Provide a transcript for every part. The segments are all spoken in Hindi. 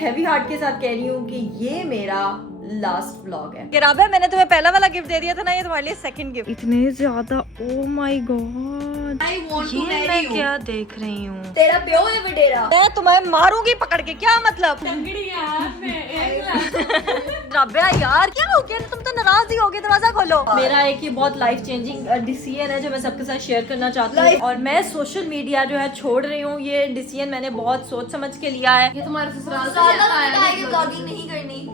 हैवी हार्ट के साथ कह रही हूँ कि ये मेरा लास्ट व्लॉग है। राबा, मैंने तुम्हें पहला वाला गिफ्ट दे दिया था ना, ये तुम्हारे लिए सेकंड गिफ्ट। इतने ज्यादा, ओ माय गॉड, ये मैं क्या देख रही हूँ? तेरा प्यो है बटेरा, मैं तुम्हें मारूंगी पकड़ के, क्या मतलब? राबा यार क्या हो गया, तुम तो नाराज ही हो गए, दरवाजा खोलो। मेरा एक ये बहुत लाइफ चेंजिंग डिसीजन है जो मैं सबके साथ शेयर करना चाहती हूँ, और मैं सोशल मीडिया जो है छोड़ रही हूँ। ये डिसीजन मैंने बहुत सोच समझ के लिया है। ये तुम्हारे ससुराल से ब्लॉगिंग नहीं करनी।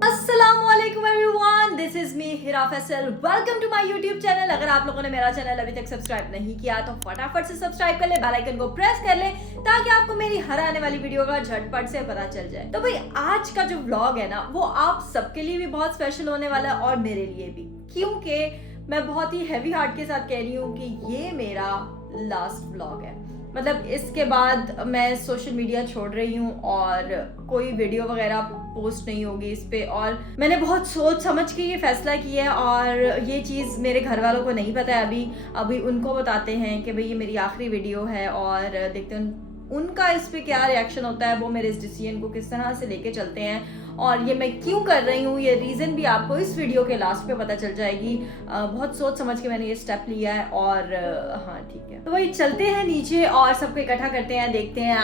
अस्सलामुअलैकुम everyone, this is me Hira Faisal. Welcome to my YouTube channel. अगर आप लोगों ने मेरा चैनल अभी तक सब्सक्राइब नहीं किया तो फटाफट से सब्सक्राइब कर ले, बेल आइकन को प्रेस कर ले ताकि आपको मेरी हर आने वाली वीडियो का झटपट से पता चल जाए। तो भाई आज का जो व्लॉग है ना, वो आप सबके लिए भी बहुत स्पेशल होने वाला है और मेरे लिए भी, क्योंकि मैं बहुत ही हैवी हार्ट के साथ कह रही हूँ कि ये मेरा लास्ट व्लॉग है। मतलब इसके बाद मैं सोशल मीडिया छोड़ रही हूँ और कोई वीडियो वगैरह पोस्ट नहीं होगी इस पे, और मैंने बहुत सोच समझ के ये फैसला किया है। और ये चीज़ मेरे घर वालों को नहीं पता है अभी उनको बताते हैं कि भाई ये मेरी आखिरी वीडियो है, और देखते हैं उनका इस पे क्या रिएक्शन होता है, वो मेरे इस डिसीजन को किस तरह से लेके चलते हैं और ये मैं क्यों कर रही हूँ। ये रीज़न भी आपको इस वीडियो के लास्ट पे पता चल जाएगी। बहुत सोच समझ के मैंने ये स्टेप लिया है, और हाँ ठीक है। तो वही चलते हैं नीचे और सबको इकट्ठा करते हैं, देखते हैं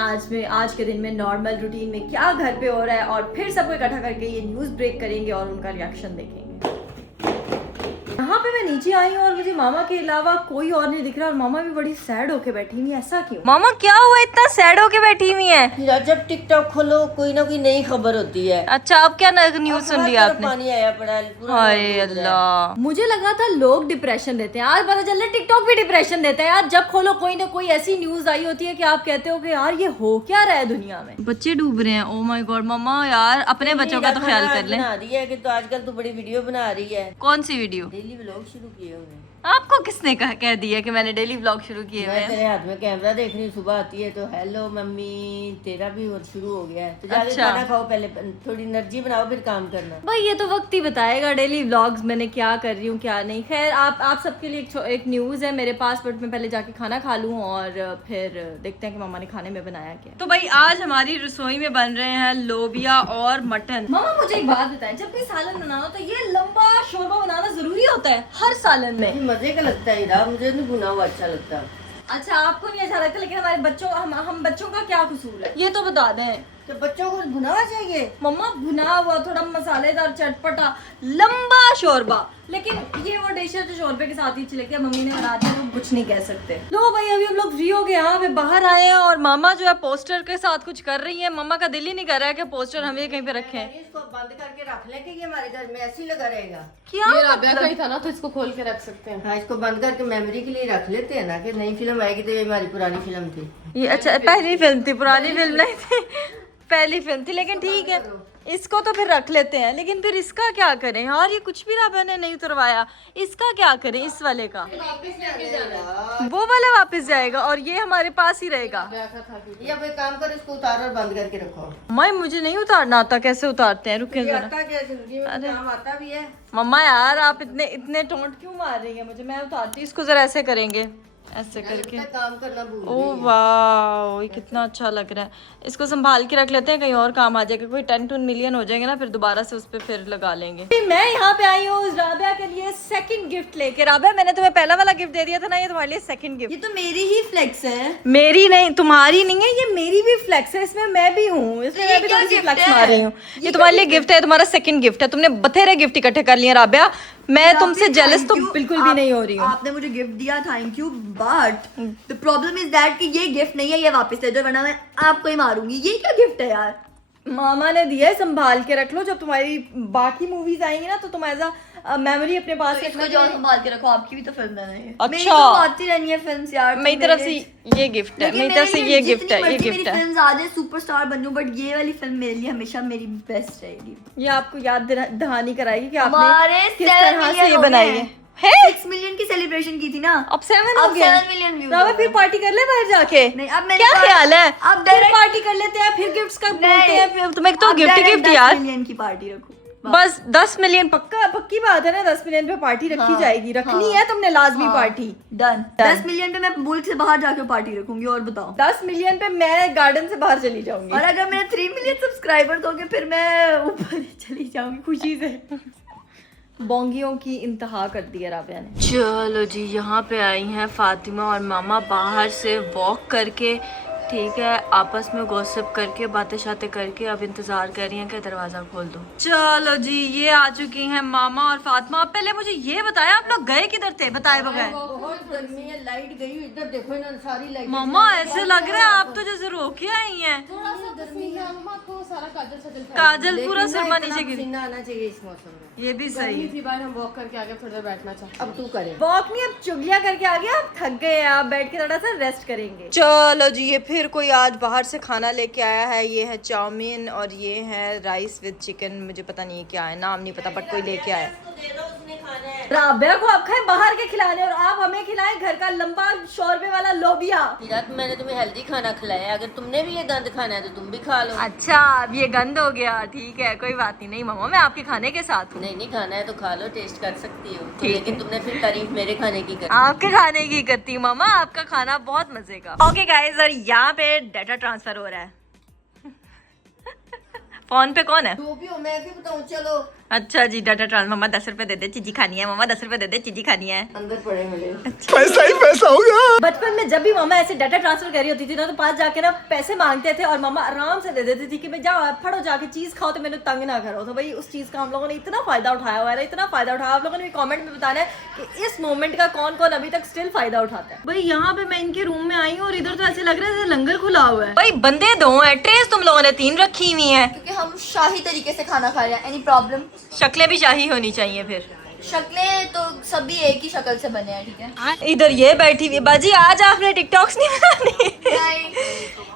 आज के दिन में नॉर्मल रूटीन में क्या घर पे हो रहा है, और फिर सबको इकट्ठा करके ये न्यूज़ ब्रेक करेंगे और उनका रिएक्शन देखेंगे। यहाँ पे मैं नीचे आई हूँ और मुझे मामा के अलावा कोई और नहीं दिख रहा, और मामा भी बड़ी सैड होके बैठी हुई है। ऐसा क्यों मामा, क्या हुआ इतना सैड होके बैठी हुई है? जब टिकटॉक खोलो कोई ना कोई नई खबर होती है। अच्छा, अब क्या न्यूज़ सुन लिया आपने? पानी आया पड़ा, हाय अल्लाह, मुझे लगा था लोग डिप्रेशन देते हैं, आज पता चल रहा है टिकटॉक भी डिप्रेशन देता है यार। जब खोलो कोई ना कोई ऐसी न्यूज आई होती है कि आप कहते हो कि यार ये हो क्या रहा है दुनिया में, बच्चे डूब रहे हैं। ओ माय गॉड मामा, यार अपने बच्चों का तो ख्याल कर ले। बना रही है कि तो आजकल तो बड़ी वीडियो बना रही है। कौन सी वीडियो? डेली व्लॉग शुरू किए हुए। आपको किसने कह दिया कि मैंने डेली व्लॉग शुरू किए हुए हैं? तेरे हाथ में कैमरा देख रही हूँ, सुबह आती है तो हेलो मम्मी, तेरा भी शुरू हो गया है तो जाके अच्छा। खाना खाओ, पहले थोड़ी एनर्जी बनाओ फिर काम करना। भाई ये तो वक्त ही बताएगा डेली व्लॉग्स मैंने क्या कर रही हूँ क्या नहीं। खैर आप सबके लिए एक न्यूज़ है मेरे पास, बट मैं पहले जाके खाना खा लूँ और फिर देखते हैं कि मम्मा ने खाने में बनाया क्या। तो भाई आज हमारी रसोई में बन रहे हैं लोबिया और मटन। मामा मुझे एक बात बताएं, जब भी सालन बनाना तो ये लंबा शोरबा बनाना जरूरी होता है हर सालन में? मजे का लगता है इधर, मुझे नहीं भुना हुआ अच्छा लगता। अच्छा आपको नहीं अच्छा लगता, लेकिन हमारे बच्चों हम बच्चों का क्या कसूर है ये तो बता दें। तो बच्चों को भुना हुआ चाहिए मम्मा, भुना हुआ थोड़ा मसालेदार चटपटा लंबा शोरबा, लेकिन ये वो डिश है जो शोरबे के साथ ही अच्छी लगती है। मम्मी ने बना दिया तो कुछ नहीं कह सकते। लो भाई अभी हम लोग फ्री हो गए, यहाँ पे बाहर आए हैं और मामा जो है पोस्टर के साथ कुछ कर रही है। मम्मा का दिल ही नहीं कर रहा है कि पोस्टर हमें कहीं पे रखें। इसको बंद करके रख ले कि ये हमारे घर में ऐसे ही लगा रहेगा। क्या ये राबिया का ही था ना, तो इसको खोल के रख सकते हैं। हाँ, इसको बंद करके मेमोरी के लिए रख लेते हैं ना, कि नई फिल्म आएगी तो ये हमारी पुरानी फिल्म थी। ये अच्छा पहली फिल्म थी, पुरानी फिल्म नहीं थी, पहली फिल्म थी। लेकिन ठीक है, इसको तो फिर रख लेते हैं, लेकिन फिर इसका क्या करें यार? ये कुछ भी राबिया ने नहीं उतरवाया, इसका क्या करें? इस वाले का वो वाला वापस जाएगा और ये हमारे पास ही रहेगा। ये अब एक काम करो, इसको उतारो और बंद करके रखो। मैं मुझे नहीं उतारना आता, कैसे उतारते हैं? रुके जरा। आता क्या जिंदगी में काम आता भी है। मम्मा यार आप इतने टोंट क्यों मार रही है मुझे? मैं उतारती हूँ इसको, जरा ऐसे करेंगे, ऐसे करके। काम करना भूल ओ वाह, ये कितना अच्छा लग रहा है। इसको संभाल के रख लेते हैं, कहीं और काम आ जाएगा। कोई 10 मिलियन हो जाएंगे ना, फिर दोबारा से उस पे फिर लगा लेंगे। मैं यहाँ पे आई हूँ राबिया के लिए सेकंड गिफ्ट लेके। राबिया मैंने तुम्हें पहला वाला गिफ्ट दे दिया था ना, ये तुम्हारे लिए सेकंड गिफ्ट। ये तो मेरी ही फ्लेक्स है। मेरी नहीं, तुम्हारी नहीं है, ये मेरी भी फ्लेक्स है। इसमें मैं भी हूँ, इसमें मैं भी थोड़ी सी फ्लेक्स मार रही हूँ। ये तुम्हारे लिए गिफ्ट है, तुम्हारा सेकंड गिफ्ट है। तुमने बथेरे गिफ्ट इकट्ठे कर लिए राबिया, मैं तुमसे जेलस तो बिल्कुल भी नहीं हो रही हूँ। आपने मुझे गिफ्ट दिया, thank you, but the problem is that कि ये गिफ्ट नहीं है, ये वापस ले जाओ वरना मैं आपको ही मारूंगी। ये क्या गिफ्ट है यार? मामा ने दिया है, संभाल के रख लो। जब तुम्हारी बाकी मूवीज आएंगी ना तो तुम एज अ मेमोरी अपने पास तो इसको रखना। जो संभाल के रखो, आपकी भी तो फिल्म है ना ये। अच्छा। मेरी तो आती रहनी है फिल्म्स यार। मेरी तरफ से ये गिफ्ट है, मेरी तरफ से ये गिफ्ट है, ये गिफ्ट है। फिल्म्स आ जाए, सुपरस्टार बनूं, बट ये वाली फिल्म मेरे लिए हमेशा मेरी बेस्ट रहेगी। ये आपको याद दहानी कराएगी कि हमारे आपने किस तरह से ये बनाई है। 6 मिलियन की सेलिब्रेशन की थी ना, अब 7 हो अब गया। 7 मिलियन व्यूज। राबिया फिर पार्टी कर ले बाहर जाके। नहीं, अब मैंने क्या ख्याल है? अब फिर पार्टी कर लेते हैं, फिर गिफ्ट्स का बोलते हैं। फिर तुम्हें तो गिफ्ट यार। 10 मिलियन की पार्टी रखो। बस 10 मिलियन पक्की बात है ना, 10 मिलियन पे पार्टी रखी जाएगी, रखनी है तुमने लाजमी पार्टी। डन। 10 मिलियन पे मैं मुल्क से बाहर जाके पार्टी रखूंगी। और बताओ 10 मिलियन पे मैं गार्डन से बाहर चली जाऊंगी। और अगर मेरे 3 मिलियन सब्सक्राइबर दोगे फिर मैं ऊपर चली जाऊंगी खुशी से। बोंगियों की इंतहा कर दी है राबिया ने। चलो जी, यहाँ पे आई हैं फातिमा और मामा बाहर से वॉक करके, ठीक है, आपस में गॉसिप करके, बातें शातें करके अब इंतजार कर रही हैं कि दरवाजा खोल दो। चलो जी, ये आ चुकी हैं मामा और फातिमा। अब पहले मुझे ये बताया आप लोग गए किधर थे बताए बगैर? बहुत गर्मी है, लाइट गई, इधर देखो इन्होंने सारी लाइट। मामा ऐसे लग रहा है आप तो जैसे रोके आई हैं। थोड़ा सा गर्मी है, मम्मा को सारा काजल सजल काजल पूरा सिरमा नीचे गिरी। पसीना आना चाहिए इस मौसम में। ये भी सही है। थी बार हम वॉक करके आगे थोड़ी देर बैठना चाहते। अब तू करे। वॉक नहीं, अब चुगलियां करके आ गया, आप थक गए हैं, आप बैठ के थोड़ा सा रेस्ट करेंगे। चलो जी, ये फिर कोई आज बाहर से खाना लेके आया है। ये है चाउमीन और ये है राइस विद चिकन, मुझे पता नहीं क्या है, नाम नहीं पता, बट कोई लेके आया है। राबिया को आप खाए बाहर के खिलाने और आप हमें खिलाएं घर का लंबा शोरबे वाला लोबिया। रात मैंने तुम्हें हेल्दी खाना खिलाया, अगर तुमने भी ये गंद खाना है तो तुम भी खा लो। अच्छा, अब ये गंद हो गया, ठीक है, कोई बात नहीं। नहीं मामा, मैं आपके खाने के साथ हूँ। नहीं खाना है तो खा लो, टेस्ट कर सकती हो। ठीक लेकिन तुमने फिर तारीफ मेरे खाने की कर। आपके खाने की करती हूँ मामा, आपका खाना बहुत मजे का। ओके गाइस, और यहाँ पे डाटा ट्रांसफर हो रहा है। फोन पे कौन है? जो भी हो, मैं क्यों बताऊँ, चलो। अच्छा जी, डाटा ट्रांसफर। मामा 10 रुपए दे दे, चीजी खानी है। मामा 10 रुपए दे दे, चीजी खानी है। अंदर पड़े मिले। पैसा ही पैसा होगा। बचपन में जब भी मामा ऐसे डाटा ट्रांसफर कर रही होती थी ना, तो पास जाके ना पैसे मांगते थे और मामा आराम से दे देती थी कि मैं जाओ फड़ो जाके चीज खाओ, तो मैंने तंग ना करो। तो भाई उस चीज का हम लोगों ने इतना फायदा उठाया हुआ है, इतना फायदा उठाया। आप लोगों ने भी कमेंट में बताना है कि इस मोमेंट का कौन कौन अभी तक स्टिल फायदा उठाता है। भाई यहाँ पे मैं इनके रूम में आई हूँ और इधर तो ऐसे लग रहा है जैसे लंगर खुला हुआ है। भाई बंदे 2 हैं, ट्रेस तुम लोगों ने 3 रखी हुई है, क्योंकि हम शाही तरीके से खाना खा रहे हैं। Any problem? शक्लें भी शाही होनी चाहिए फिर। शक्लें तो सभी एक ही शक्ल से बने हैं, ठीक है। इधर ये बैठी हुई बाजी, आज आपने टिकटॉक्स नहीं बनानी।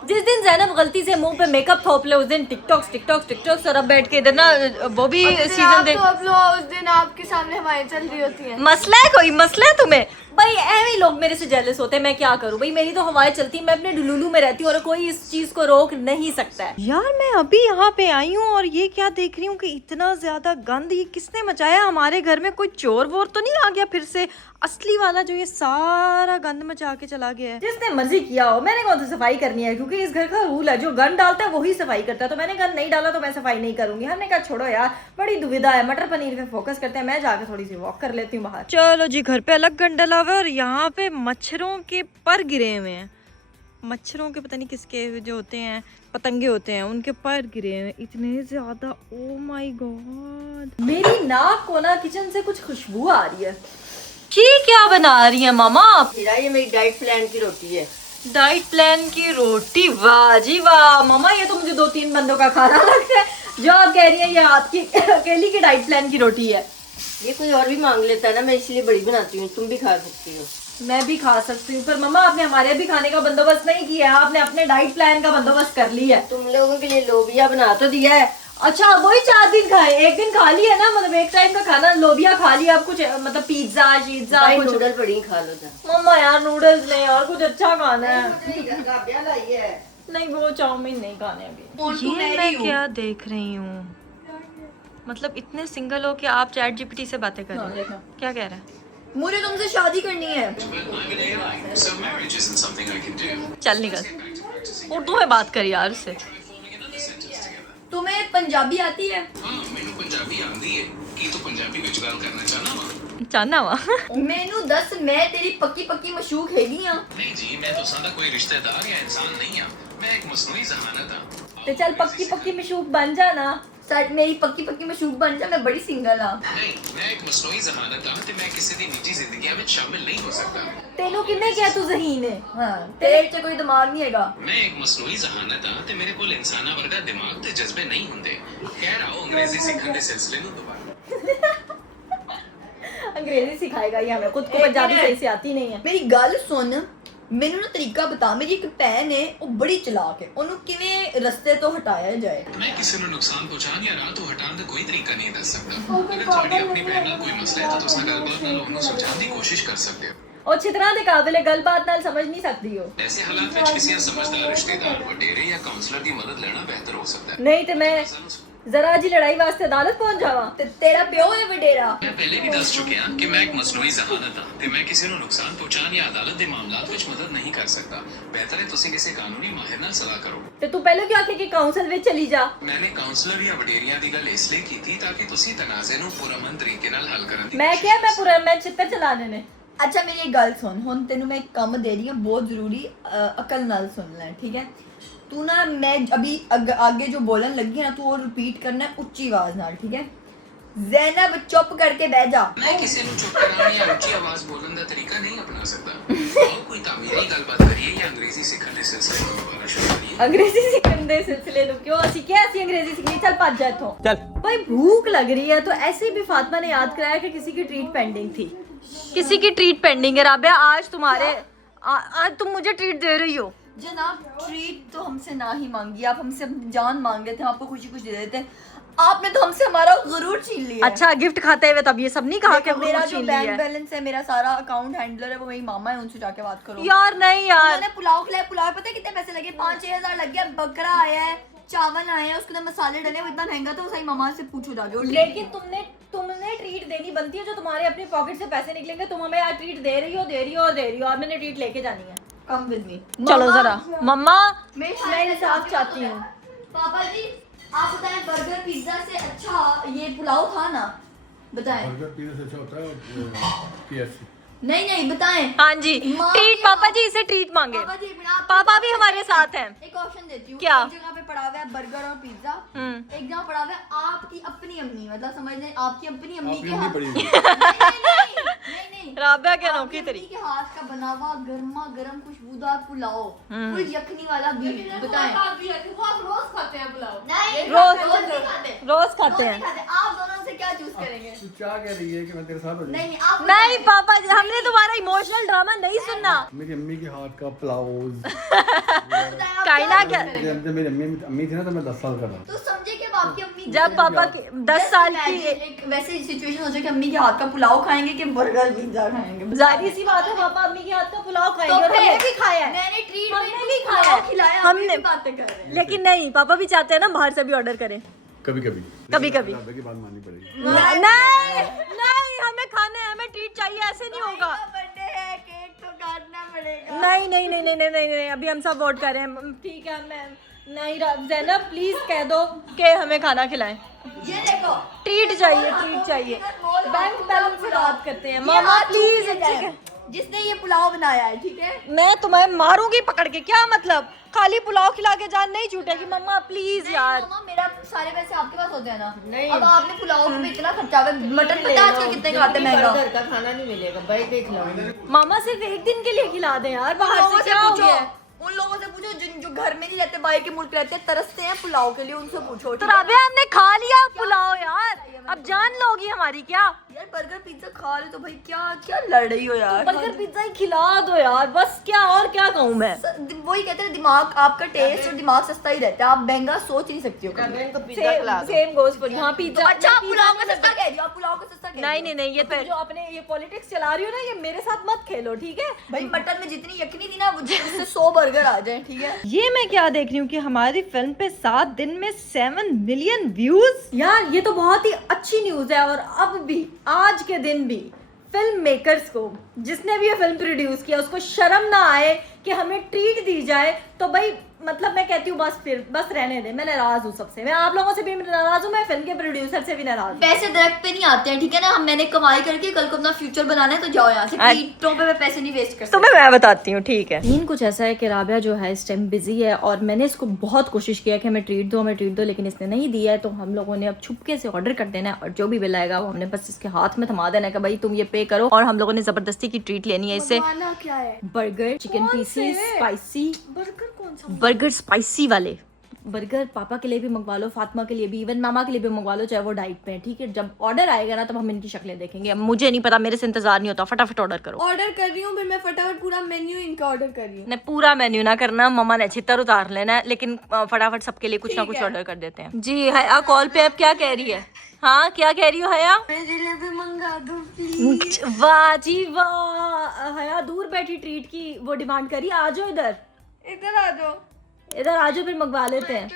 जिस दिन जैनब गलती से मुंह पे मेकअप थोप ले, उस दिन टिकटॉक्स और अब बैठ के इधर ना वो भी सीजन दे। अब लोग उस दिन आपके सामने हवाएं चल रही होती हैं। मसला है, कोई मसला है तुम्हें? भाई ऐਵੇਂ लोग मेरे से जेलस होते हैं, मैं क्या करूं भाई, मेरी तो हवाएं चलती, मैं अपने डुलुलू में रहती हूँ और कोई इस चीज को रोक नहीं सकता है। यार मैं अभी यहाँ पे आई हूँ और ये क्या देख रही हूँ कि इतना ज्यादा गंद ये किसने मचाया हमारे घर में? कोई चोर वोर तो नहीं आ गया फिर से, असली वाला जो ये सारा गंद मचा के चला गया है? जिसने मर्जी किया हो, मैंने कौन सी सफाई करनी है, क्योंकि इस घर का रूल है जो गंद डालता है वही सफाई करता है। तो मैंने गंद नहीं डाला तो मैं सफाई नहीं करूंगी। हमने कहा छोड़ो यार, बड़ी दुविधा है, मटर पनीर पे फोकस करते हैं, मैं जाके थोड़ी सी वॉक कर लेती हूँ बाहर। चलो जी, घर पे अलग गंद डाला हुआ है और यहाँ पे मच्छरों के पर गिरे हुए हैं। मच्छरों के पता नहीं किसके जो होते हैं, पतंगे होते हैं, उनके पर गिरे हुए हैं इतने ज्यादा। ओ माय गॉड, मेरी नाक को ना किचन से कुछ खुशबू आ रही है। ये क्या बना रही है मामा आप? ये मेरी डाइट प्लान की रोटी है। डाइट प्लान की रोटी? वाह जी वाह मामा, ये तो मुझे 2-3 बंदों का खाना लगता है जो आप कह रही हैं ये आपकी अकेली की डाइट प्लान की रोटी है। ये कोई और भी मांग लेता है ना, मैं इसलिए बड़ी बनाती हूँ, तुम भी खा सकती हो। मैं भी खा सकती हूँ, पर मम्मा आपने हमारे भी खाने का बंदोबस्त नहीं किया है, आपने अपने डाइट प्लान का बंदोबस्त कर लिया है। तुम लोगों के लिए लोबिया बना तो दिया है। अच्छा, वही 4 दिन खाए, एक दिन खा लिया ना, मतलब एक टाइम का खाना लोबिया खा लिया। अब कुछ मतलब पिज्जा शीज्जा कुछ? नूडल पड़ी खा लो जा। मम्मा यार नूडल्स नहीं, और कुछ अच्छा खाना है। है नहीं, वो चाउमीन नहीं खाने अभी। ये मैं क्या देख रही हूँ, मतलब इतने सिंगल हो कि आप चैट जीपीटी से बातें कर रहे हो? क्या कह रहा है? मुझे तुमसे शादी करनी है। चल निकल, उर्दू में बात कर यार उससे। तुम्हें पंजाबी आती है? चाहना वा मैनू दस, मैं तेरी पक्की पक्की मशूक हैगी हां। नहीं जी, मैं तो सादा कोई रिश्तेदार या इंसान नहीं हां, मैं एक मसनूई ज़मानत हां। तो चल पक्की पक्की मशूक बन जाना। सच मेरी पक्की पक्की मशूक बन जा, मैं बड़ी सिंगल हां। नहीं, मैं एक मसनूई ज़मानत हां ते मैं किसी दी निजी जिंदगी में शामिल नहीं हो सकता। तेनू किन्ने क्या तू ज़हीन है? हां, तेरे च कोई दिमाग नहीं हैगा। मैं एक मसनूई ज़हानत हां ते मेरे कोल इंसाना वर्गा दिमाग ते जज्बे नहीं हुंदे। खैर आओ अंग्रेजी सीखने दे सिलसिले में दोबारा। अंग्रेजी सिखाएगा ये हमें, खुद को पंजाबी सही से आती नहीं है। मेरी गल सुन, ਮੈਨੂੰ ਨਾ ਤਰੀਕਾ ਬਤਾ। ਮੇਰੀ ਇੱਕ ਭੈਣ ਹੈ, ਉਹ ਬੜੀ ਚਲਾਕ ਹੈ, ਉਹਨੂੰ ਕਿਵੇਂ ਰਸਤੇ ਤੋਂ ਹਟਾਇਆ ਜਾਏ। मैं किसी ਨੂੰ ਨੁਕਸਾਨ ਪਹੁੰਚਾਉਣ ਜਾਂ ਰਾਹ ਤੋਂ ਹਟਾਉਣ ਦਾ ਕੋਈ ਤਰੀਕਾ ਨਹੀਂ ਦੱਸ ਸਕਦਾ। ਅਗਰ ਤੁਹਾਡੀ ਆਪਣੀ ਭੈਣ ਨਾਲ ਕੋਈ ਮਸਲਾ ਹੈ ਤਾਂ ਤੁਸੀਂ ਗੱਲਬਾਤ ਨਾਲ ਉਹਨੂੰ ਸੁਲਝਾਉਣ ਦੀ ਕੋਸ਼ਿਸ਼ ਕਰ ਸਕਦੇ ਹੋ। और छितरा दे काबिले गलबात नाल समझ नहीं सकती हो। ऐसे हालात ਵਿੱਚ ਕਿਸੇ ਸਮਝਦਾਰ ਰਿਸ਼ਤੇਦਾਰ, ਵਡੇਰੇ ਜਾਂ ਕਾਉਂਸਲਰ ਦੀ ਮਦਦ ਲੈਣਾ ਬਿਹਤਰ ਹੋ ਸਕਦਾ ਹੈ। नहीं तो मैं जरा जी लड़ाई वास्ते अदालत पहुंच जावा ते तेरा प्यो है वडेरा। मैं पहले भी दस चुके हैं कि मैं एक मसनूई जहानत हाँ ते मैं किसी ਨੂੰ नुकसान पहुंचाने या अदालत के मामलात ਵਿੱਚ मदद नहीं कर सकता। बेहतर है तुसी किसी कानूनी माहिर ਨਾਲ सलाह करो। ते तू पहले क्यों आखे कि काउंसिल ਵਿੱਚ चली जा। मैंने काउंसलर या वडेरिया ਦੀ ਗੱਲ ਇਸ ਲਈ ਕੀਤੀ ਤਾਂ ਕਿ ਤੁਸੀਂ ਤਨਾਜ਼ੇ ਨੂੰ ਪੁਰਅਮਨ ਤਰੀਕੇ ਨਾਲ ਹੱਲ ਕਰਨ ਦੀ मैं क्या मैं पूरा मैं चित्तर चलाने ने। अच्छा मेरी एक गल सुन, हुन तेनू मैं एक कम दे रही हूँ बहुत जरूरी, अकल नाल सुन ले, ठीक है। तू ना मैं अभी आगे जो बोलन लगी है ना, तू वो रिपीट करना है उच्ची आवाज नाल, ठीक है। ज़ैनब चुप करके बह जा। मैं किसी ਨੂੰ ਚੁੱਪ ਕਰਾਉਣ ਜਾਂ ਉੱਚੀ ਆਵਾਜ਼ ਬੋਲਣ ਦਾ ਤਰੀਕਾ ਨਹੀਂ ਅਪਣਾ ਸਕਦਾ। और कोई तामीरी गलबात करिए या अंग्रेजी सीखने के सिलसिले में दोबारा शुरू करिए। अंग्रेजी सीखने दे सिलसिले नु क्यों ਅਸੀਂ क्या ऐसी अंग्रेजी सीखनी, चल भज जा इथों। चल भाई भूख लग रही है, तो ऐसे ही भी फातिमा ने याद कराया कि किसी की ट्रीट पेंडिंग थी। किसी की ट्रीट पेंडिंग है राबिया, आज तुम्हारे आज तुम मुझे ट्रीट दे रही हो। जनाब ट्रीट तो हमसे ना ही मांगी, आप हमसे अपनी जान मांग रहे थे, हम आपको खुशी खुशी दे देते। आपने तो हमसे हमारा गुरूर छीन लिया। अच्छा गिफ्ट खाते हुए तब ये सब नहीं कहा कि मेरा जो छीन बैंक लिया है। बैलेंस है, मेरा सारा अकाउंट हैंडलर है वो मेरी मामा है, उनसे जाके बात करो। यार नहीं यार, उन्होंने पुलाव खिलाया, पुलाव पता है कितने पैसे लगे? 5-6 हजार लग गया। बकरा आया है, चावल आए हैं, उसके अंदर मसाले डले, वो इतना महंगा था। सही मामा से पूछो जाके। लेकिन तुमने ट्रीट देनी बनती है, जो तुम्हारे अपने पॉकेट से पैसे निकलेंगे। तुम हमें यार ट्रीट दे रही हो और मैंने ट्रीट लेके जानी है। Come with me. चलो जरा मम्मा, मैं इंसाफ चाहती हूँ। पापा जी आप बताएं, बर्गर पिज्जा से अच्छा ये पुलाव था ना? बताएं। बर्गर पिज़्ज़ा से अच्छा होता है KFC। नहीं बताएं। हाँ जी माँ ट्रीट, की पापा जी इसे ट्रीट मांगे। पापा जी आप पापा भी हमारे साथ हैं। एक ऑप्शन देती हूँ। क्या? एक जगह पे पड़ा हुआ है बर्गर और पिज्जा, एक जगह पड़ा हुआ है आपकी अपनी अम्मी, मतलब समझ लें आपकी अपनी अम्मी के हाथ। नहीं राबिया क्या आपकी नौकी अम्मी तेरी। के हाथ का बना हुआ गर्मा गर्म खुशबूदार पुलाव, फुल यखनी वाला बीफ। बताएं। रोज खाते हैं पुलाव। नहीं रोज नहीं खाते, रोज खाते हैं। नहीं खाते। आप दोनों से क्या चूज करेंगे? तू क्या कह रही है कि मैं तेरे साथ हो जाऊं? नहीं आप नहीं पापा जी, हमने तुम्हारा इमोशनल ड्रामा नहीं सुनना। मेरी अम्मी के हाथ का पुलाव। बताएं, आप कायना क्या, जब मेरी अम्मी थी ना तो मैं 10 साल का था। तो समझे कि अब आपकी अम्मी जब पापा की 10 साल की एक वैसे सिचुएशन हो जाए कि अम्मी के हाथ का पुलाव खाएंगे कि बर्गर पिज्जा खाएंगे। जाहिर सी बात है पापा अम्मी के हाथ का पुलाव खाएंगे, तो और हमने फिर भी खाया है। मैंने ट्रीट हमने में भी पुलाव खाया है। खिलाया, हमने- भी बातें कर रहे हैं। लेकिन नहीं, पापा भी चाहते हैं ना बाहर से भी ऑर्डर करें। कभी कभी कभी-कभी। दादा की बात माननी पड़ेगी। नहीं हमें खाने, हमें ट्रीट चाहिए, ऐसे नहीं होगा। बर्थडे है, केक तो काटना पड़ेगा। नहीं, अभी हम सब वोट कर रहे हैं। ठीक है, मैं नहीं ज़ैनब प्लीज कह दो कि हमें खाना खिलाएं। ये देखो ट्रीट चाहिए। बैंक बैलेंस से बात करते हैं। मामा प्लीज, ठीक है। जिसने ये पुलाव बनाया है, ठीक है, मैं तुम्हें मारूंगी पकड़ के। क्या मतलब खाली पुलाव खिला के जान नहीं छूटेगी। मम्मा प्लीज यार। मामा मेरा सारे पैसे आपके पास होते हैं ना? नहीं। अब आपने पुलाव में इतना खर्चा हुआ है, मटन पता है आजकल कितने खाते हैं महंगा। घर का खाना नहीं मिलेगा, बैठ के खिलाऊंगी। मामा सिर्फ एक दिन के लिए खिला दे यार, बाहर लोगों से से क्या हो पूछो, गया है? उन लोगों से पूछो जो घर में नहीं रहते, बाहर के मुल्क रहते हैं, तरसते हैं पुलाव के लिए, उनसे पूछो। तो ठीक है? राबिया हमने खा लिया पुलाव यार, अब जान लोगी हमारी क्या? यार बर्गर पिज्जा खा ले तो भाई क्या लड़ रही हो यार? बर्गर पिज्जा ही खिला दो यार, बस क्या और क्या कहूँ मैं। वही कहते हैं दिमाग, आपका टेस्ट और दिमाग सस्ता ही रहता है, आप महंगा सोच नहीं सकती हो कभी। बहन को पिज्जा खिला दो। सेम गोस फॉर हाँ तो पिज्जा। अच्छा आप पुलाव का सस्ता कह रही हो, आप पुलाव का सस्ता कह रही हो। नहीं ये तुम जो अपने ये पॉलिटिक्स चला रही हो ना, ये मेरे साथ मत खेलो, ठीक है? भाई मटन में जितनी यखनी थी ना, मुझे उससे 100 बर्गर आ जाए, ठीक है? ये मैं क्या देख रही हूँ कि हमारी फिल्म पे 7 दिन में 7 मिलियन व्यूज। यार ये तो बहुत ही अच्छी न्यूज है। और अब भी आज के दिन भी फिल्म मेकर्स को, जिसने भी ये फिल्म प्रोड्यूस किया, उसको शर्म ना आए कि हमें ट्रीट दी जाए। तो भाई मतलब मैं कहती हूँ बस रहने दे। मैं नाराज हूँ सबसे, मैं आप लोगों से भी नाराज हूँ, मैं फिल्म के प्रोड्यूसर से भी नाराज हूँ। पैसे दरख्त पे नहीं आते हैं, ठीक है ना? मैंने कमाई करके कल को अपना फ्यूचर बनाना है, तो जाओ यहाँ से। ट्रीटों पे मैं पैसे नहीं वेस्ट कर सकती। तुम्हें मैं बताती हूँ, ठीक है? सीन कुछ ऐसा है कि राबिया जो है इस टाइम बिजी है, और मैंने इसको बहुत कोशिश किया कि हमें ट्रीट दो, लेकिन इसने नहीं दिया है। तो हम लोगों ने अब छुपके से ऑर्डर कर देना है, और जो भी बिल आएगा वो हमने बस इसके हाथ में थमा देना है कि भाई तुम ये पे करो। और हम लोगों ने जबरदस्ती की ट्रीट लेनी है इससे। क्या है? Burger, chicken pieces, spicy burger कौन सा? बर्गर, स्पाइसी वाले बर्गर। पापा के लिए भी मंगवा लो, फातिमा के लिए भी, इवन मामा के लिए भी मंगवा लो, चाहे वो डाइट पे है, ठीक है? जब ऑर्डर आएगा ना तब हम इनकी शक्लें देखेंगे। अब मुझे नहीं पता, मेरे से इंतजार नहीं होता, फटाफट ऑर्डर करो। ऑर्डर कर रही हूँ, फिर मैं फटाफट पूरा मेन्यू इनका ऑर्डर कर रही हूँ। नहीं पूरा मेन्यू ना करना, मम्मा ने छितर उतार लेना है, लेकिन फटाफट सबके लिए कुछ ना कुछ ऑर्डर कर देते हैं। जी हया कॉल पे अब क्या कह रही है? हाँ क्या कह रही हो हया? जलेबी मंगा दो प्लीज। वाह जी वाह, हया दूर बैठी ट्रीट की वो डिमांड करी। आ जाओ इधर इधर आ जाओ। आ जाओ, फिर मंगवा लेते हैं।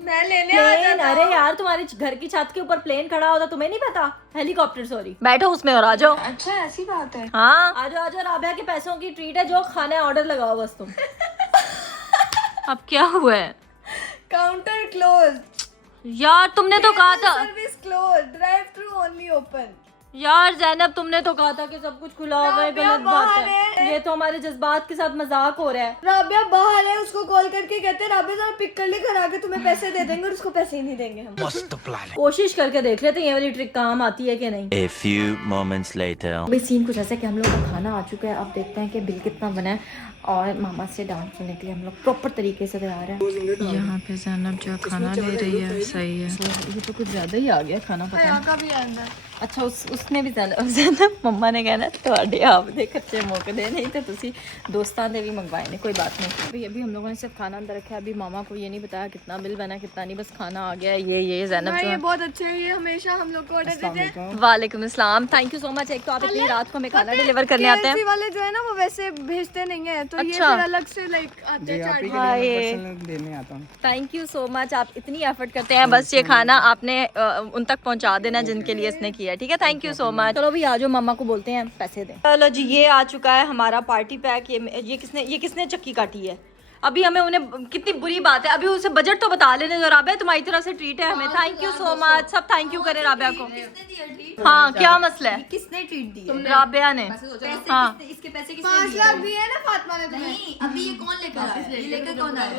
मैं लेने आ प्लेन, अरे यार तुम्हारी घर की छत के ऊपर प्लेन खड़ा होता तुम्हें नहीं पता? Helicopter sorry. बैठो उसमें और आ जाओ। अच्छा ऐसी बात है। हाँ आ जाओ आ जाओ, राबिया के पैसों की ट्रीट है, जो खाना है ऑर्डर लगाओ बस तुम। अब क्या हुआ है काउंटर क्लोज, यार? तुमने तो कहा था service close, drive through only open. यार जैनब, तुमने तो कहा था कि सब कुछ खुला हुआ है। राबिया गलत बात बाहर है, है। ये तो हमारे जज्बात के साथ मजाक हो रहा है। राबिया बाहर है, उसको कॉल करके कहते हैं राबिया जरा पिक कर ले, घर आके तुम्हें पैसे दे देंगे, और उसको पैसे ही नहीं देंगे हम। कोशिश करके देख लेते हैं ये वाली ट्रिक काम आती है कि नहीं। A few moments later. भाई सीन कुछ ऐसा कि हम लोग का खाना आ चुका है, अब देखते हैं कि बिल कितना बना है और मामा से डांट सुनने के लिए हम लोग प्रॉपर तरीके से तैयार है। यहाँ पे जैनब जो खाना ले रही है, सही है। ये तो कुछ ज़्यादा ही आ गया खाना, पता नहीं। का भी अंदर अच्छा उसने भी जैनब मम्मा ने कहना ਤੁਹਾਡੇ ਆਪਦੇ खर्चे मुकदे नहीं तो तुसी दोस्तां दे भी मंगवाए ने, कोई बात नहीं। भाई अभी हम लोगों ने सिर्फ खाना अंदर रखा है, अभी मामा को ये नहीं बताया कितना बिल बना कितना नहीं, बस खाना आ गया है। ये जैनब जो ये है। बहुत अच्छे हैं, ये हमेशा हम लोग को ऑर्डर देते हैं। वालेकुम अस्सलाम, थैंक यू सो मच। एक तो आप इतनी रात को हमें खाना डिलीवर करने आते हैं। KFC वाले जो है ना वो वैसे भेजते नहीं है, तो ये अच्छा। फिर अलग से लाइक आते हैं चार्ट। देने आता हूँ। थैंक यू सो मच, आप इतनी एफर्ट करते हैं। बस ये खाना आपने उन तक पहुंचा देना जिनके लिए इसने किया है, ठीक है? Thank you so much. चलो भी आ जाओ, मम्मा को बोलते हैं पैसे दें। चलो जी, ये आ चुका है हमारा पार्टी पैक। ये किसने चक्की काटी है? अभी हमें उन्हें, कितनी बुरी बात है, अभी उसे बजट तो बता लेने दो। राबिया तुम्हारी तरफ से ट्रीट है हमें, थैंक यू सो मच। सब थैंक यू करें राबिया को। हाँ क्या मसला है? किसने ट्रीट दी? राबिया ने। हाँ इसके पैसे 5 लाख दिए है ना फातिमा ने तुम्हें? नहीं, अभी ये कौन लेकर आया? ये लेकर कौन आया?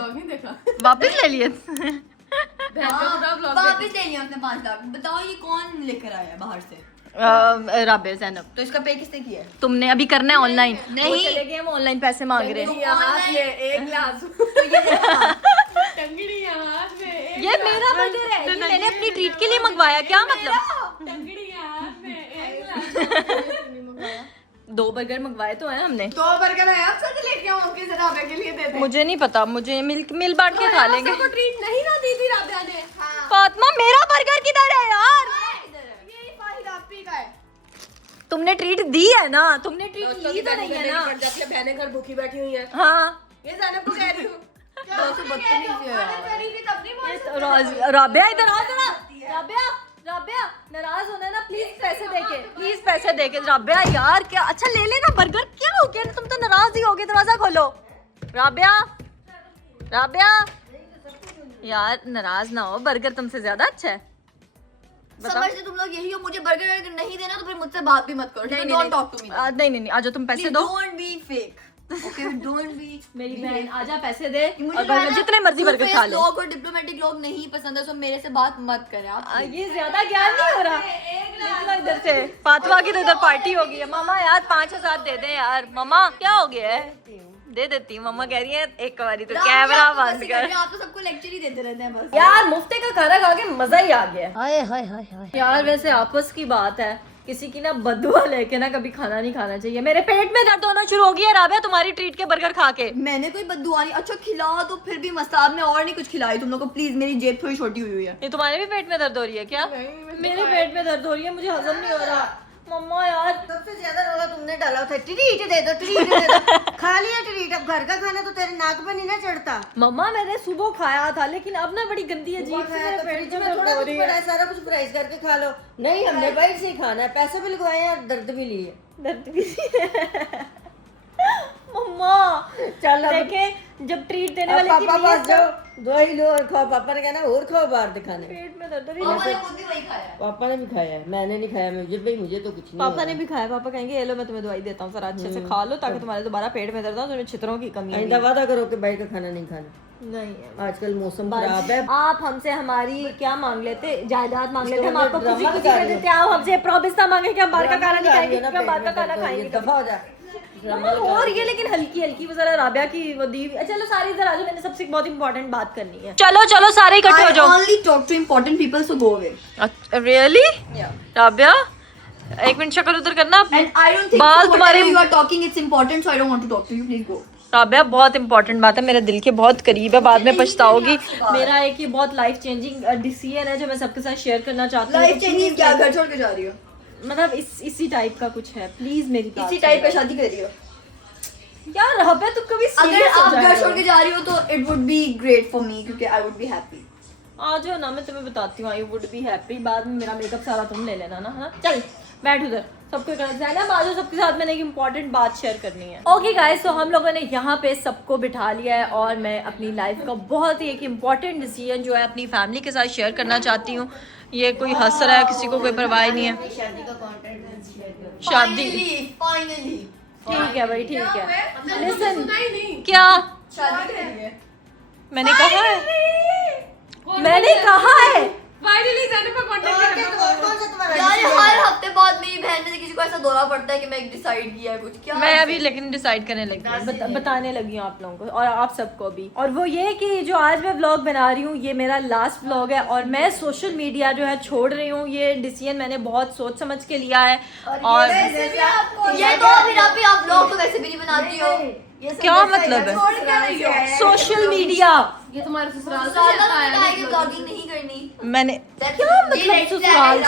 वापस ले लिए। वापस ले लिया उसने 5 लाख। बताओ ये कौन लेकर आया बाहर से? राबिया जैनब, तो इसका पे किसने किया है? तुमने अभी करना है ऑनलाइन। नहीं। चले गए हम ऑनलाइन पैसे मांग रहे हैं। एक गिलास टंगड़ी हाथ में, ये मेरा बर्गर है, ये मैंने अपनी ट्रीट के लिए मंगवाया। क्या मतलब? टंगड़ी हाथ में, एक गिलास। 2 बर्गर मंगवाए तो हैं हमने। 2 बर्गर है, आप सब लेके आओ, उनके से राबिया के लिए दे दे। मुझे नहीं पता, मुझे मिल बांट के खा लेंगे। सबको ट्रीट नहीं ना दी थी राबिया ने। फातिमा मेरा बर्गर किधर है यार? यही फाहिद आपी का है। तुमने ट्रीट दी है ना? तुमने ट्रीट ली तो नहीं है ना? बहनें घर भूखी बैठी हुई हैं। हाँ ये ज़ैनब को कह रही हूँ। राबिया इधर आ जरा। राबिया नाराज होना है ना, प्लीज पैसे देके, प्लीज पैसे देके। राबिया यार क्या, अच्छा ले लेना बर्गर, क्या हो गया? तुम तो नाराज ही हो गए। दरवाजा खोलो। राबिया यार नाराज ना हो, बर्गर तुमसे ज्यादा अच्छा है। समझते तुम लोग यही हो, मुझे बर्गर नहीं देना तो फिर मुझसे बात भी मत करो। Don't talk to me. नहीं आ जाओ, तुम पैसे दो। Don't be fake, okay? Don't be मेरी बहन आजा, पैसे दे मुझे और बर्गर जितने मर्जी बर्गर खा ले। लोग और डिप्लोमेटिक लोग नहीं पसंद है, सो मेरे से बात मत करें आप। ये ज्यादा ज्ञान नहीं हो रहा। निकलो इधर से। फातिमा की तो इधर पार्टी हो गई है। मामा यार 5,000 दे दे यार। मामा क्या हो गया है? दे देती हूँ। मम्मा कह रही है एक बारी तो कैमरा बंद कर। आप तो सबको लेक्चर ही देते रहते हैं बस। यार मुफ्ते का खाना खा के मजा ही आ गया। यार वैसे आपस की बात है, किसी की ना बदुआ लेके ना कभी खाना नहीं खाना चाहिए। मेरे पेट में दर्द होना शुरू हो गया राबिया तुम्हारी ट्रीट के बर्गर खा के। मैंने कोई बद्दुआ नहीं। अच्छा खिला तो फिर भी मसला, आपने और नहीं कुछ खिलाई तुम लोग को। प्लीज, मेरी जेब थोड़ी छोटी हुई है। ये तुम्हारे भी पेट में दर्द हो रही है क्या? मेरे पेट में दर्द हो रही है, मुझे हजम नहीं हो रहा। मम्मा यार सबसे ज्यादा रोला तुमने डाला था, ट्रीट दे दो, ट्रीट दे दो। खा लिया ट्रीट, अब घर का खाना तो तेरे नाक पे नहीं ना चढ़ता। मम्मा मैंने सुबह खाया था, लेकिन अब ना बड़ी गंदी अजीब सी मेरे तो पेट फ्रिज में में दर्द थोड़ा हो कुछ रही पड़ा है। है, सारा कुछ फ्राइज करके खा लो। नहीं, हमने बाहर से ही खाना है, पैसे भी लगवाए हैं और दर्द भी लिए। दर्द भी मम्मा चल अब- देखे, जब ट्रीट देने अब वाले की पापा पास नीयत जाओ, दवाई लो और खाओ। पापा ने कहना और खाओ बाहर दिखाने। पेट में दर्द हो रही पापा है। ने खुद भी वही खाया है। पापा ने भी खाया है, मैंने नहीं खाया। मुझे तो कुछ नहीं पापा हो ने भी खाया। पापा कहेंगे ये लो मैं तुम्हें दवाई देता हूँ, सर अच्छे से खा लो ताकि तुम्हारे दोबारा पेट में दर्द हो, तुम्हें छितरों की कमी रहा। है। आइंदा वादा करो कि बाहर का खाना नहीं खाना। नहीं है। आजकल मौसम खराब है। आप हमसे हमारी क्या मांग लेते? जायदाद मांग लेते, हम इसका आपको मतलब खुशी ड्रामा खुशी दिखा दे रही हो। देते। आप हमसे प्रॉमिस ना मांगे कि हम बाहर का खाना नहीं खाएंगे, ना, क्योंकि हम बाहर का पेट में खाना दर्द हो रही है, खाएंगे। दफा हो जा। और ये लेकिन हल्की हल्की वो जरा राबिया की वो दी। चलो सारे इधर आ जाओ, मैंने सबसे बहुत इंपॉर्टेंट बात करनी है। चलो चलो सारे इकट्ठे हो I जाओ। only talk to important people, so go away. Really Rabia एक मिनट शक्ल उधर करना। And I don't think बाल so तुम्हारे whatever you are talking, it's important, so I don't want to talk to you. Please go. Rabia बहुत इंपॉर्टेंट बात है, मेरे दिल के बहुत करीब है, बाद में पछताओगी। मेरा एक ये बहुत लाइफ चेंजिंग डिसीजन है जो मैं सबके साथ शेयर करना चाहती हूँ। लाइफ चेंजिंग क्या? घर छोड़ के जा रही हो? मतलब इसी टाइप का कुछ है, प्लीज मेरी बात इसी सुनो। टाइप पे शादी कर रही हो? यार राबिया तुम कभी अगर serious हो आप घर जाए छोड़ के जा रही हो तो it would be great for me, क्योंकि I would be happy. आ जाओ ना, मैं तुम्हें बताती हूँ। I would be happy. बाद में मेरा मेकअप सारा तुम ले लेना ना, है ना। चल बैठ उधर, सबको जाना। आ जाओ, सबके साथ मैंने एक इंपॉर्टेंट बात शेयर करनी है। ओके गाइस, तो हम लोगों ने यहाँ पे सबको बिठा लिया है और मैं अपनी लाइफ का बहुत ही एक इम्पॉर्टेंट डिसीजन जो है अपनी फैमिली के साथ शेयर करना चाहती हूँ। ये कोई हंस रहा है, किसी को कोई परवाह नहीं है। शादी का कंटेंट शेयर करो। शादी फाइनली ठीक है भाई, ठीक है। लिसन, क्या शादी करेंगे। मैंने कहा है, मैंने कहा है। यार हर हफ्ते बाद मेरी बहन में से किसी को ऐसा दौरा पड़ता है कि मैं डिसाइड किया है कुछ। क्या मैं अभी लेकिन डिसाइड करने लगी हूँ, बताने लगी हूँ आप लोगों को और आप सबको भी। और वो ये कि जो आज मैं व्लॉग बना रही हूँ, ये मेरा लास्ट व्लॉग है और मैं सोशल मीडिया जो है छोड़ रही हूँ। ये डिसीजन मैंने बहुत सोच समझ के लिया है। और ये तो फिर आप लोग तो वैसे भी नहीं बनाती हो। क्या मतलब है सोशल मीडिया? ये तुम्हारे ससुराल से साला आता ने कहा है कि है। ब्लॉगिंग नहीं करनी। मैंने क्या मतलब ससुराल?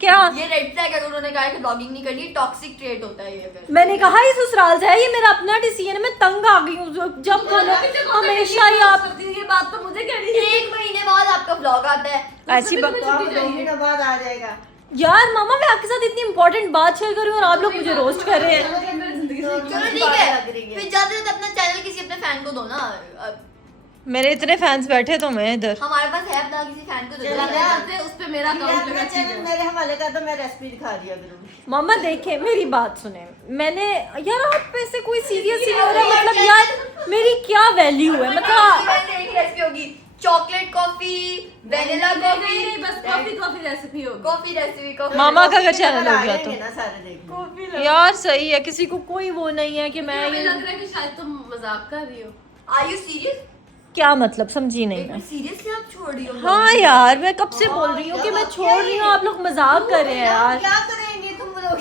क्या ये रेड फ्लैग है, उन्होंने कहा है कि ब्लॉगिंग नहीं करनी, टॉक्सिक ट्रेट होता है ये। फिर मैंने कहा ये ससुराल से है, ये मेरा अपना डिसीजन है। मैं तंग आ गई हूँ जब बोलो हमेशा ही आप। ये बात तो मुझे कहनी है। 1 महीने बाद आपका ब्लॉग आता है। ऐसी बात। तो आप 2 महीने बाद आ जाएगा। यार मामा, मैं आपके साथ इतनी इंपॉर्टेंट बात शेयर कर रही हूँ और आप लोग मुझे रोस्ट कर रहे हैं। चलो ठीक है, फिर ज्यादा से अपना चैनल किसी अपने फैन को दो ना। मेरे इतने फैंस बैठे तो मैं इधर। हमारे पास है अपना, किसी फैन को दे दो। चलो, उस पे मेरा अकाउंट लगा चैनल मेरे हवाले कर दो, मैं रेसिपी दिखा दिया करूँगी। मामा देखे, मेरी बात सुने। मैंने यार आप पे से कोई सीरियस नहीं हो रहा, मतलब यार मेरी क्या वैल्यू है? मतलब एक रेसिपी होगी, चॉकलेट कॉफी, वेनिला कॉफी, बस कॉफी रेसिपी होगी। Coffee recipe coffee. मामा का अगर चैनल हो गया आएंगे ना सारे देखने। तो यार सही है, किसी को कोई वो नहीं है कि मैं हमें ये लग रहा है कि शायद तुम मजाक कर रही हो। Are you serious? क्या मतलब, समझी नहीं मैं। सीरियसली आप छोड़ रही हो? हाँ यार, मैं कब से बोल रही हूँ कि मैं छोड़ रही हूँ, आप लोग मजाक कर रहे हैं यार। क्या करेंगे तुम लोग?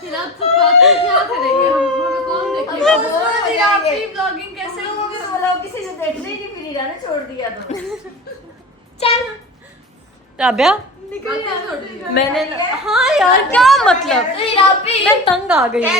फिर आप सब बात में क्या करेंगे? हमें कौन देखेगा? ब्लॉगिंग कैसे किसी से देखने ही नहीं मिली ना, छोड़ दिया तो। राबिया, छोड़ रही हो। मैंने हाँ यार क्या मतलब, मैं तंग आ गई हूँ।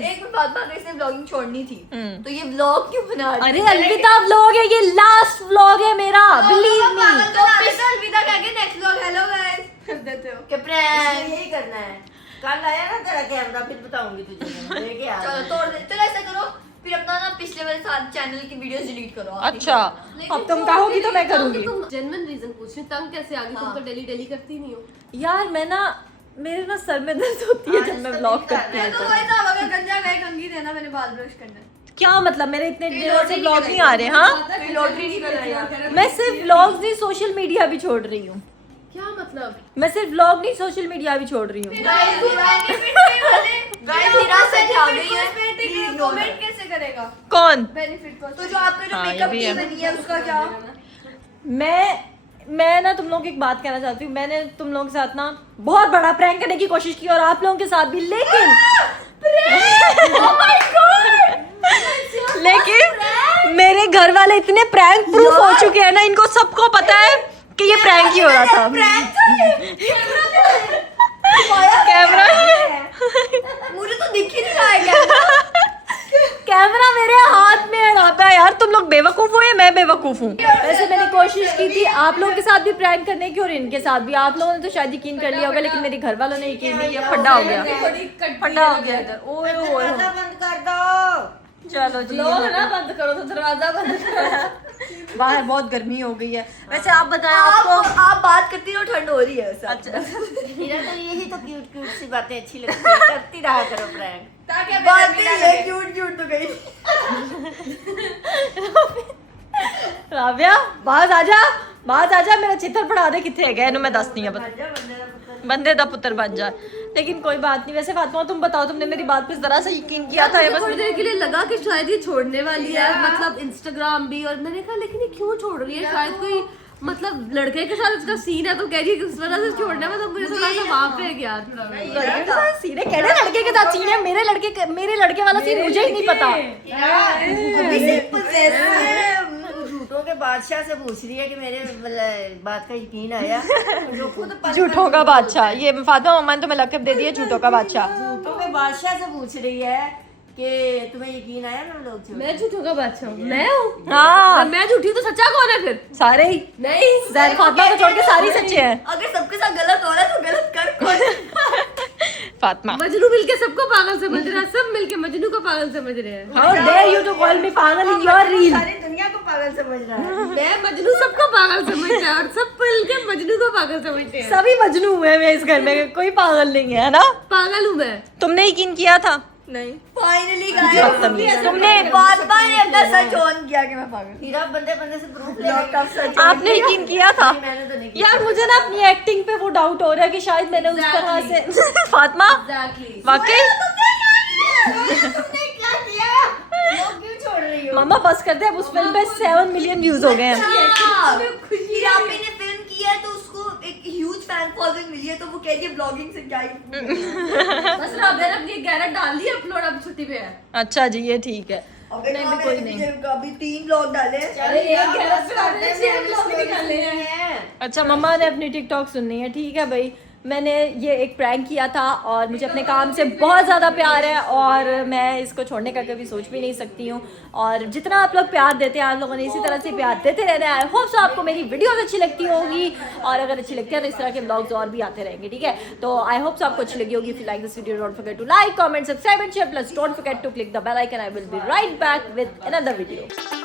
एक बात इसने ब्लॉगिंग छोड़नी थी तो ये ब्लॉग क्यों बना रही? अरे अलविदा व्लॉग है, ये लास्ट व्लॉग है मेरा, बिलीव मी। अलविदा कह के नेक्स्ट व्लॉग हेलो गाइस कर देते हो कि प्रैंक यही करना है। कल आया ना तेरा कैमरा, फिर बताऊंगी तुझे। लेके आ। चलो तोड़ दे। चलो ऐसा करो, फिर अपना ना पिछले वाले साल चैनल की वीडियोस डिलीट करो आप। अच्छा, अब तुम कहोगी तो मैं करूंगी। तुम जेन्युइन रीजन पूछ रही, तंग कैसे आ गई? तुम तो डेली करती नहीं हो। यार मैं ना, मेरे ना सर में दर्द होती है जब मैं व्लॉग करती हूँ तो। गंजा गए कंघी देना, मैंने बाल ब्रश करना है। क्या मतलब, मेरे इतने दिनों से व्लॉग नहीं आ रहे? हाँ, कोई लॉटरी नहीं कर रहा। मैं सिर्फ व्लॉग्स नहीं, सोशल मीडिया भी छोड़ रही हूँ। क्या मतलब? मैं सिर्फ व्लॉग नहीं, सोशल मीडिया भी छोड़ रही हूँ। कमेंट कैसे करेगा? कौन? बेनिफिट तो जो आपका जो हाँ, ये मेकअप भी की है। बनी है उसका क्या? मैं ना तुम लोगों को एक बात कहना चाहती हूँ। मैंने तुम लोगों के साथ ना बहुत बड़ा प्रैंक करने की कोशिश की और आप लोगों के साथ भी, लेकिन लेकिन मेरे घर वाले इतने प्रैंक प्रूफ हो चुके हैं ना, इनको सबको पता है कि ये प्रैंक ही हो रहा था। कैमरा मुझे तो दिख ही नहीं रहा है कैमरा मेरे हाथ में है। राबा यार, तुम लोग बेवकूफ हो या मैं बेवकूफ हूँ? वैसे मैंने कोशिश की थी आप लोगों के साथ भी प्रैंक करने की और इनके साथ भी। आप लोगों ने तो शायद यकीन कर लिया होगा, लेकिन मेरे घर वालों ने यकीन नहीं किया। फड्डा हो गया, फड्डा हो गया इधर। ओए ओए ओए। दरवाजा बंद कर दो। चलो जी, ना बंद करो तो दरवाजा बंद करो। बाहर बहुत गर्मी हो गई है। वैसे आप बताएं, आपको आप बात करती हो, ठंड हो रही है सच। अच्छा, मेरा तो यही तो क्यूट सी बातें अच्छी लगती है, करती रहा करो प्रैंक। बात नहीं है, क्यूट तो गई। राबिया बाहर आजा, बाहर आजा, मेरा चित्तर पढ़ा दे किथे है, मैं दस नहीं है बंदे दा पुत्र बन जा। लेकिन कोई बात नहीं। वैसे फातिमा तुम बताओ, तुमने मेरी बात पे जरा सा यकीन किया था? मुझे थोड़ी देर के लिए लगा कि शायद ये छोड़ने वाली है, मतलब इंस्टाग्राम भी। और मैंने कहा लेकिन ये क्यों छोड़ रही है? शायद कोई मतलब लड़के के साथ उसका सीन है तो कह रही है कि उस वजह से छोड़ना है। मतलब मुझे थोड़ा सा वहाँ पे गया थोड़ा। लड़के के साथ सीन है? कहने लड़के के साथ सीन है? मेरे लड़के वाला सीन मुझे ही नहीं पता। झूठों के बादशाह से पूछ रही है कि मेरे बात का यकीन आया, जो खुद झूठों का बादशाह, ये फातिमा मम्मा ने तुम्हें लक़ब दे दिया झूठों का बादशाह। झूठों के बादशाह से पूछ रही है कि तुम्हें यकीन आया मैं लोग छोड़ मैं झूठों का बादशाह हूँ मैं हूँ हाँ मैं झूठी हूँ तो सच्चा कौन है फिर सारे ही नहीं जैन फातिमा को छोड़ के सारे सच्चे हैं अगर सबके साथ गलत हो रहा है तो गलत कर कौन फातिमा मजनू मिलके सबको पागल समझ रहा है सब मिलके मजनू को पागल समझ रहे हैं how dare you to call me पागल इन योर रील सारी दुनिया को पागल समझ रहा है मैं मजनू सबको पागल समझता है और सब मिलके मजनू को पागल समझते हैं सभी मजनू हुए हैं इस घर में कोई पागल नहीं है ना पागल हूँ मैं तुमने यकीन किया था नहीं फाइनली तुमने फातिमा ने अपना सच ऑन किया कि मैं पागल हीरा बंदे बंदे से प्रूफ ले लॉक ऑफ सच आपने यकीन किया था मैंने तो नहीं किया यार मुझे ना अपनी एक्टिंग पे वो डाउट हो रहा है कि शायद मैंने उस तरह से फातिमा एग्जैक्टली वाकई तुमने क्या किया लोग क्यों छोड़ रही हो मामा बस करते हैं अब उस फिल्म पे 7 मिलियन व्यूज हो गए हैं हीरापी ने फिल्म की है तो उसको एक ह्यूज फैन फॉलोइंग मिली है तो वो कह रही है ब्लॉगिंग से क्या ही बस राबिया ने अपनी गैरेट डाल दी अपलोड अब छुट्टी पे है अच्छा जी ये ठीक है नहीं भी कोई नहीं अभी 3 ब्लॉग डाले हैं अरे एक गैरेट पे आने से हम लोग निकाले हैं अच्छा मम्मा ने अपनी टिकटॉक सुननी है ठीक है भाई मैंने ये एक प्रैंक किया था और मुझे अपने काम से बहुत ज़्यादा प्यार है और मैं इसको छोड़ने का कभी सोच भी नहीं सकती हूँ और जितना आप लोग प्यार देते हैं आप लोगों ने इसी तरह से प्यार देते रहना है। आई होप सो आपको मेरी वीडियोस अच्छी लगती होगी और अगर अच्छी लगती है तो इस तरह के ब्लॉग्स और भी आते रहेंगे ठीक है। तो आई होप सो आपको अच्छी लगी होगी। If you like this video don't forget to like comment subscribe and share plus don't forget to click the bell icon. I will be right back with another video.